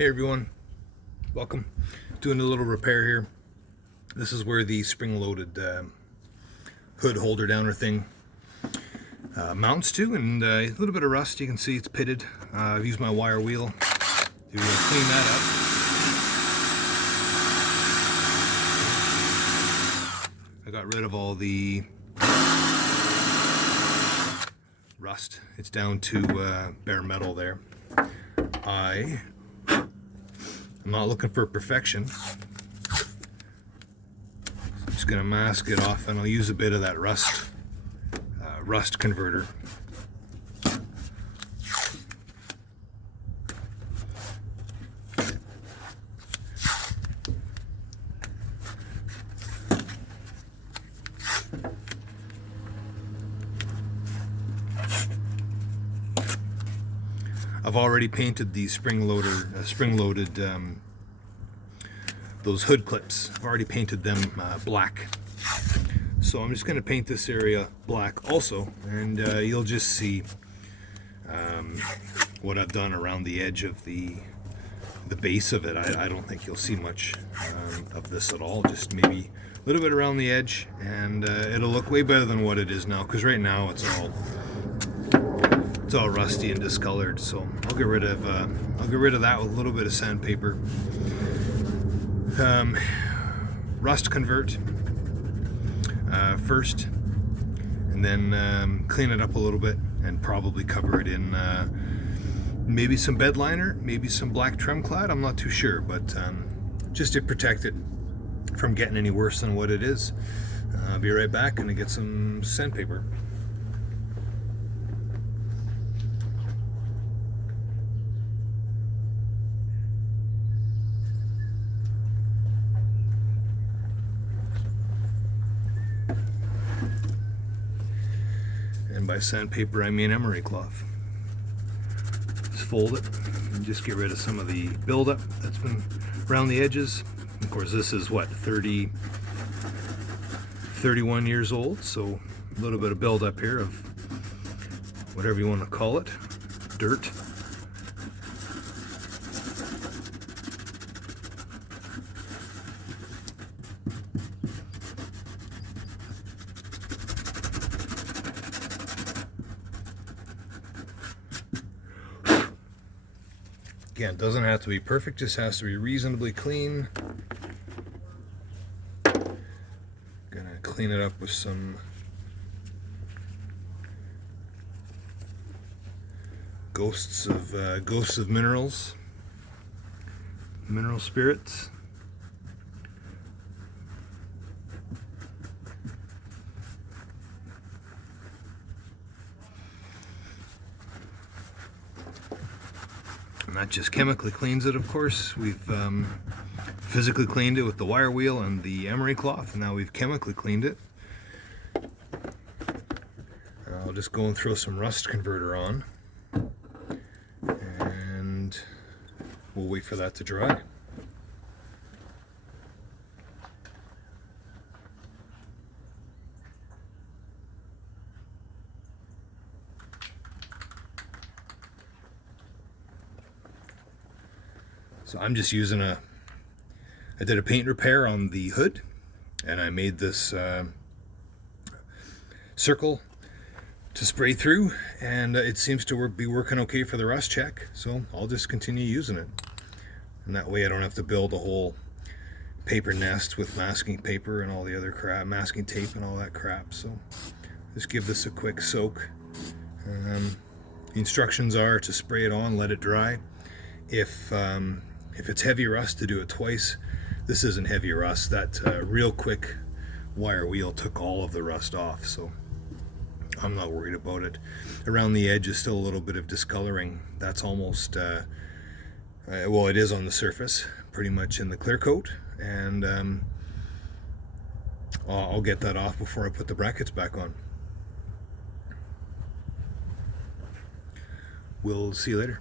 Hey everyone, welcome. Doing a little repair here. This is where the spring-loaded hood holder downer thing mounts to, and a little bit of rust. You can see it's pitted. I've used my wire wheel to clean that up. I got rid of all the rust. It's down to bare metal there. I'm not looking for perfection. So I'm just going to mask it off, and I'll use a bit of that rust converter. I've already painted the spring-loaded those hood clips. I've already painted them black. So I'm just going to paint this area black also, and you'll just see what I've done around the edge of the base of it. I don't think you'll see much of this at all, just maybe a little bit around the edge, and it'll look way better than what it is now, because right now it's all rusty and discolored. So I'll get rid of that with a little bit of sandpaper. Rust convert first, and then clean it up a little bit, and probably cover it in maybe some bed liner, maybe some black trim clad. I'm not too sure, but just to protect it from getting any worse than what it is. I'll be right back and get some sandpaper. And by sandpaper, I mean emery cloth. Just fold it and just get rid of some of the buildup that's been around the edges. Of course, this is what, 31 years old, so a little bit of buildup here of whatever you want to call it, dirt. Again, it doesn't have to be perfect, just has to be reasonably clean. Gonna clean it up with some ghosts of mineral spirits. And that just chemically cleans it, of course. We've physically cleaned it with the wire wheel and the emery cloth, and now we've chemically cleaned it. I'll just go and throw some rust converter on, and we'll wait for that to dry. So I'm just using I did a paint repair on the hood, and I made this circle to spray through, and it seems to be working okay for the rust check, so I'll just continue using it. And that way I don't have to build a whole paper nest with masking paper and all the other crap, masking tape and all that crap. So just give this a quick soak. The instructions are to spray it on, let it dry. If it's heavy rust, to do it twice. This isn't heavy rust. That real quick wire wheel took all of the rust off, so I'm not worried about it. Around the edge is still a little bit of discoloring. That's almost, well, it is on the surface, pretty much in the clear coat, and I'll get that off before I put the brackets back on. We'll see you later.